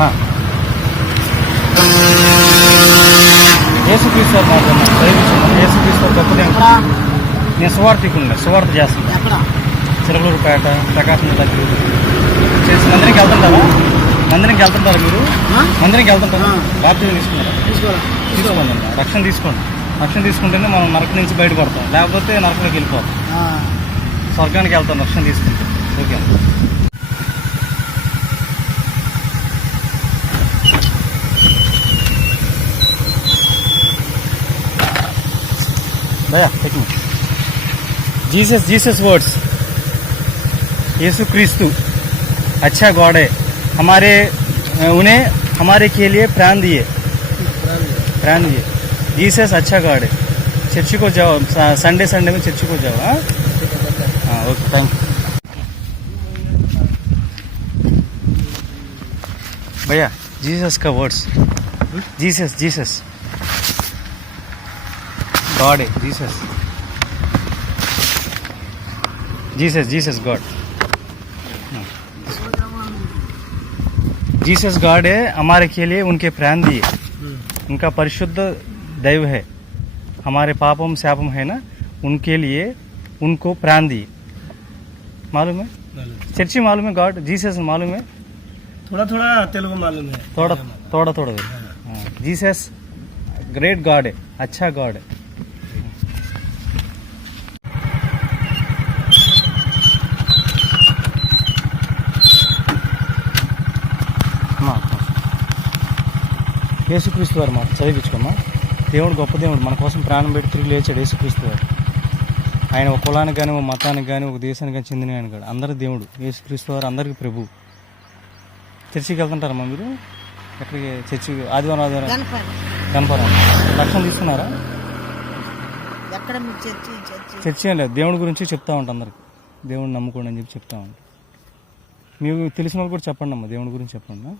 అన్నా యేసుక్రీస్తు వారు మాట్లాడినా వారు గొప్పదే నేను సువార్థికుడిని సువార్థ చేస్తున్నాను ఎక్కడ చిలకలూరుపేట ప్రకాశం దగ్గర చేసి మందిరికి వెళ్తుంటారా? మందిరికి వెళ్తుంటారా మీరు? మందిరికి వెళ్తుంటారా. బాప్తిజం తీసుకున్నారా తీసుకోండి. రక్షణ తీసుకోండి. రక్షణ తీసుకుంటేనే మనం నరకం నుంచి బయటపడతాం. లేకపోతే నరకంలోకి వెళ్ళిపోతాం. స్వర్గానికి వెళ్తాం రక్షణ తీసుకుంటే. ఓకే दया मिनट जीसस जीसस वर्ड्स यीशु क्रिस्तु अच्छा गॉड है। हमारे उन्हें हमारे के लिए प्राण दिए। प्राण दिए। जीसस अच्छा गॉड है। चर्च को जाओ संडे संडे में चर्च को जाओ हाँ? हाँ ओके थैंक यू भैया जीसस का वर्ड्स जीसस जीसस गॉड है Jesus Jesus Jesus God Jesus God है हमारे के लिए उनके प्राण दिए। उनका परिशुद्ध दैव है। हमारे पापम शापम है ना? उनके लिए उनको प्राण दिए। मालूम है? चर्ची मालूम है? गॉड जीसस मालूम है? थोड़ा थोड़ा तेलुगु मालूम है। थोड़ा थोड़ा थोड़ा जीसस ग्रेट गॉड है अच्छा गॉड है। యేసుక్రీస్తు వారు మాట చదివించుకోమ్మా దేవుడు గొప్ప దేవుడు మన కోసం ప్రాణం పెట్టి తిరిగి లేచాడు యేసుక్రీస్తు వారు. ఆయన ఒక కులానికి కానీ ఒక మతానికి కానీ ఒక దేశానికి కానీ చెందిన కానీ కాదు. అందరి దేవుడు యేసుక్రీస్తు వారు అందరికి ప్రభు. చర్చికి వెళ్తుంటారమ్మా మీరు? ఎక్కడికి? చర్చి ఆదివారం ఆదివారం. కనపరం రక్షణ తీసుకున్నారా? ఎక్కడ చర్చి? చర్చి. చర్చి ఏం లేదు. దేవుడి గురించి చెప్తా ఉంటాం అందరికి. దేవుడిని నమ్ముకోండి అని చెప్పి చెప్తా ఉంటాం మీకు తెలిసిన వాళ్ళు కూడా చెప్పండి అమ్మా దేవుడి గురించి చెప్పండి.